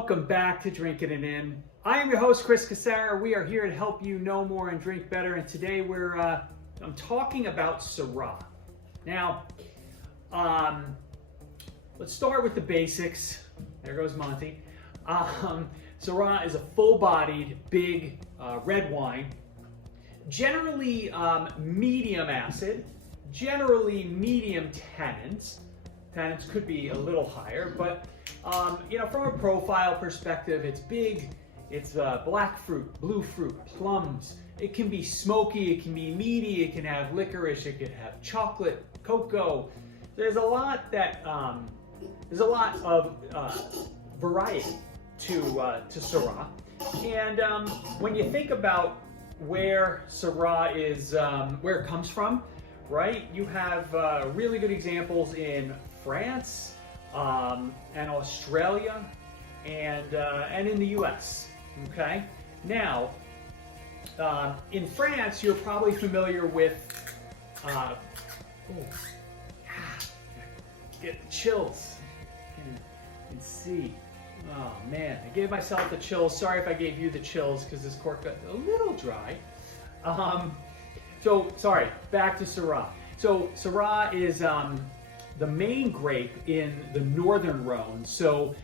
Welcome back to Drinking It In. I am your host, Chris Casara. We are here to help you know more and drink better. And today I'm talking about Syrah. Now, let's start with the basics. There goes Monty. Syrah is a full-bodied, big red wine, generally medium acid, generally medium tannins. Tannins could be a little higher, but from a profile perspective, it's big. It's black fruit, blue fruit, plums. It can be smoky, it can be meaty, it can have licorice, it can have chocolate, cocoa. There's a lot of variety to Syrah. And when you think about where Syrah is, where it comes from, right? You have really good examples in France and Australia and in the US. Okay. Now, in France, you're probably familiar with. Get the chills. You can see. Oh man, I gave myself the chills. Sorry if I gave you the chills because this cork got a little dry. So sorry. Back to Syrah. So Syrah is the main grape in the northern Rhone. So,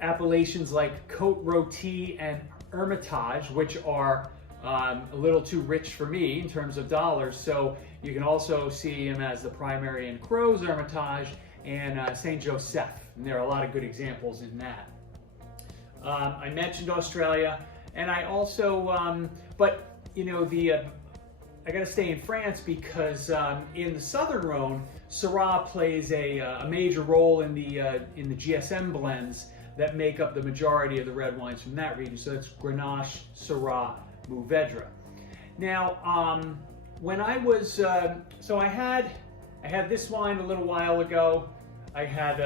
appellations like Côte Rôtie and Hermitage, which are a little too rich for me in terms of dollars. So you can also see them as the primary in Crozes, Hermitage, and Saint Joseph. And there are a lot of good examples in that. I mentioned Australia, and I also, I got to stay in France because in the Southern Rhone, Syrah plays a major role in the GSM blends that make up the majority of the red wines from that region. So that's Grenache, Syrah, Mourvedre. Now, when I was I had this wine a little while ago. I had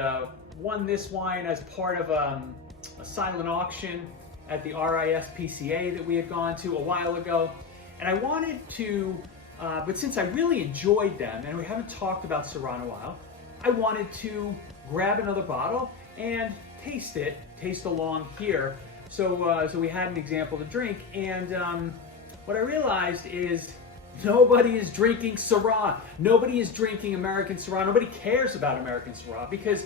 won this wine as part of a silent auction at the RISPCA that we had gone to a while ago. And I wanted to, but since I really enjoyed them, and we haven't talked about Syrah in a while, I wanted to grab another bottle and taste along here. So we had an example to drink, and what I realized is nobody is drinking Syrah. Nobody is drinking American Syrah. Nobody cares about American Syrah because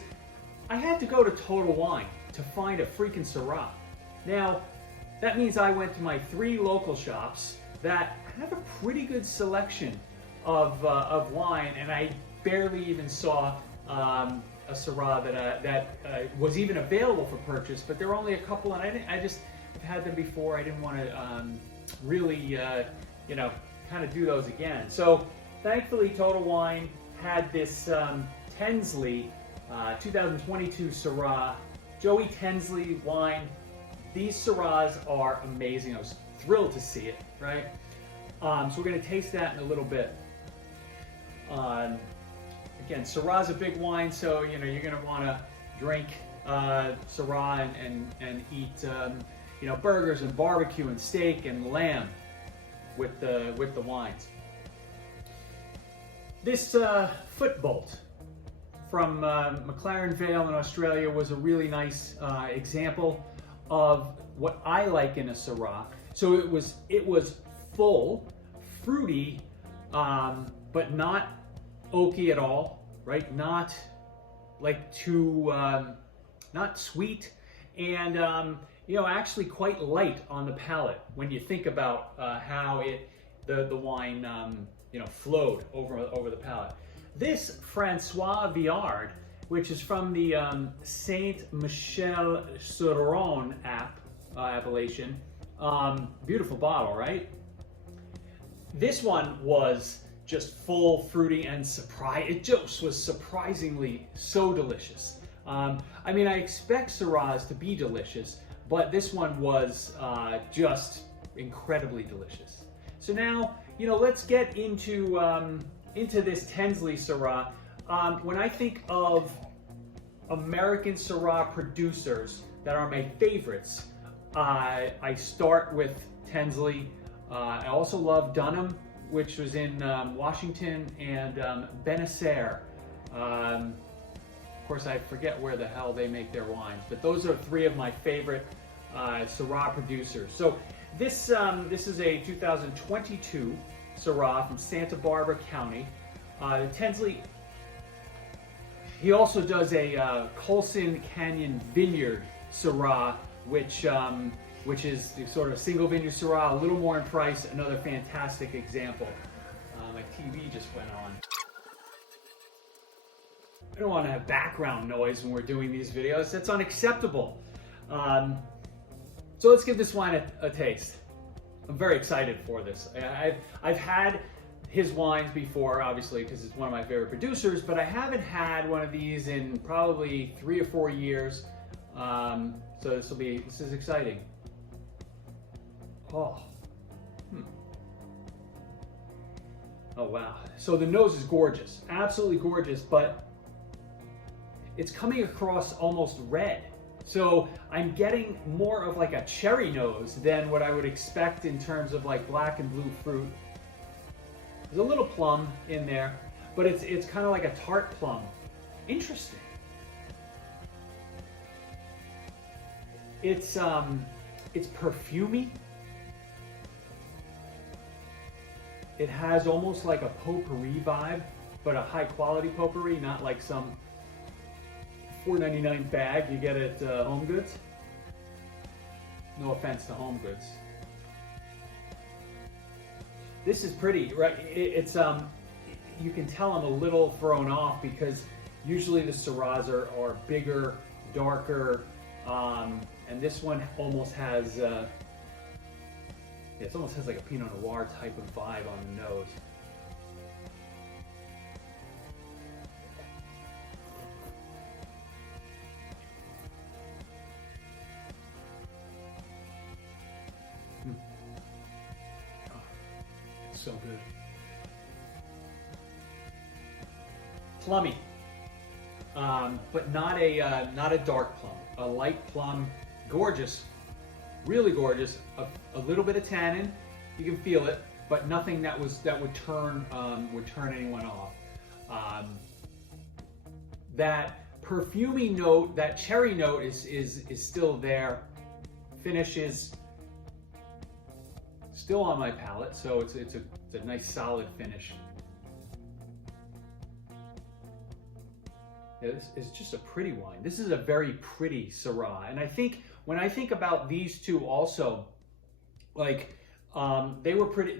I had to go to Total Wine to find a freaking Syrah. Now, that means I went to my 3 local shops that have a pretty good selection of wine, and I barely even saw a Syrah that was even available for purchase. But there were only a couple, and I've had them before. I didn't want to really, kind of do those again. So thankfully, Total Wine had this Tensley 2022 Syrah, Joey Tensley wine. These Syrahs are amazing. I was thrilled to see it, right? So we're going to taste that in a little bit. Again, Syrah's a big wine, so you're going to want to drink Syrah and eat burgers and barbecue and steak and lamb with the wines. This footbolt from McLaren Vale in Australia was a really nice example of what I like in a Syrah. So it was full, fruity, but not oaky at all, right? Not like too, not sweet, and actually quite light on the palate when you think about how the wine flowed over the palate. This Francois Viard, which is from the Saint Michel Suron appellation. Beautiful bottle, right? This one was just full, fruity, and it just was surprisingly so delicious. I expect Syrahs to be delicious, but this one was just incredibly delicious. So now, let's get into this Tensley Syrah. When I think of American Syrah producers that are my favorites, I start with Tensley. I also love Dunham, which was in Washington, and Benacer. course, I forget where the hell they make their wines, but those are three of my favorite Syrah producers. So this is a 2022 Syrah from Santa Barbara County. The Tensley, he also does a Colson Canyon Vineyard Syrah, which is sort of single vineyard Syrah, a little more in price, another fantastic example. My TV just went on. I don't want to have background noise when we're doing these videos. That's unacceptable. So let's give this wine a taste. I'm very excited for this. I've had his wines before, obviously, because it's one of my favorite producers, but I haven't had one of these in probably 3 or 4 years. So this is exciting. Oh. Oh wow. So the nose is gorgeous, absolutely gorgeous, but it's coming across almost red. So I'm getting more of like a cherry nose than what I would expect in terms of like black and blue fruit. There's a little plum in there, but it's kind of like a tart plum. Interesting. It's perfumey. It has almost like a potpourri vibe, but a high quality potpourri, not like some $4.99 bag you get at Home Goods. No offense to Home Goods. This is pretty, right? It's you can tell I'm a little thrown off because usually the Syrahs are bigger, darker, and this one almost has it almost has like a Pinot Noir type of vibe on the nose. Oh, it's so good. Plummy, but not a dark plum. A light plum, gorgeous. Really gorgeous, a little bit of tannin, you can feel it, but nothing that would turn anyone off. That perfumey note, that cherry note is still there. Finish is still on my palate, so it's a nice solid finish. Yeah, this is just a pretty wine. This is a very pretty Syrah, and I think when I think about these two also, like they were pretty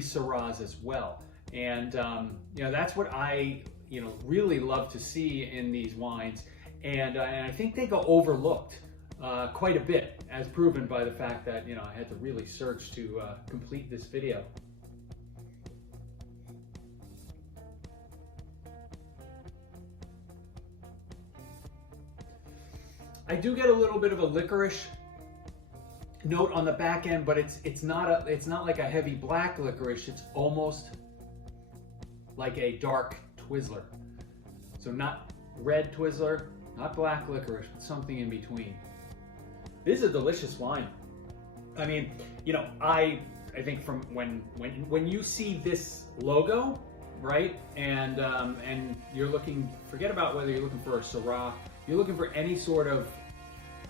Syrahs as well, and you know, that's what I really love to see in these wines, and I think they go overlooked quite a bit, as proven by the fact that I had to really search to complete this video. I do get a little bit of a licorice note on the back end, but it's not like a heavy black licorice. It's almost like a dark Twizzler. So not red Twizzler, not black licorice, but something in between. This is a delicious wine. I mean, I think from when you see this logo, right, and you're looking, forget about whether you're looking for a Syrah, you're looking for any sort of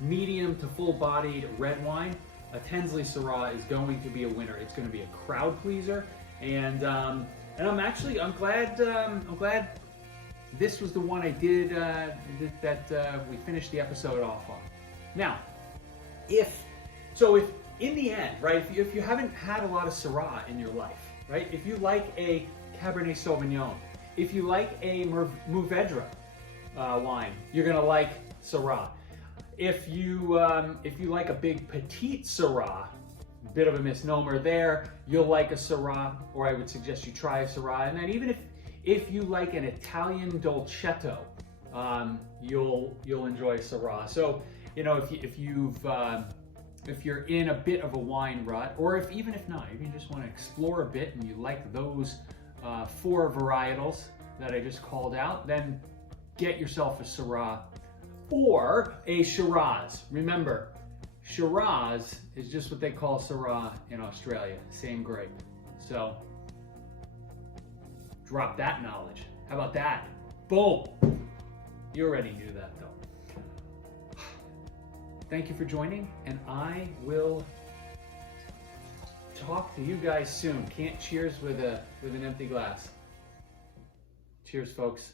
medium to full-bodied red wine, a Tensley Syrah is going to be a winner. It's going to be a crowd pleaser, and I'm glad this was the one I did that we finished the episode off on. Now, if in the end, right, if you haven't had a lot of Syrah in your life, right, if you like a Cabernet Sauvignon, if you like a Mourvedre wine, you're gonna like Syrah. If you like a big petite Syrah, bit of a misnomer there, you'll like a Syrah, or I would suggest you try a Syrah. And then even if you like an Italian Dolcetto, you'll enjoy a Syrah. So if you're in a bit of a wine rut, or even if not, if you just want to explore a bit and you like those 4 varietals that I just called out, then get yourself a Syrah or a Shiraz. Remember, Shiraz is just what they call Syrah in Australia, same grape. So drop that knowledge. How about that? Boom. You already knew that though. Thank you for joining, and I will talk to you guys soon. Can't cheers with an empty glass. Cheers, folks.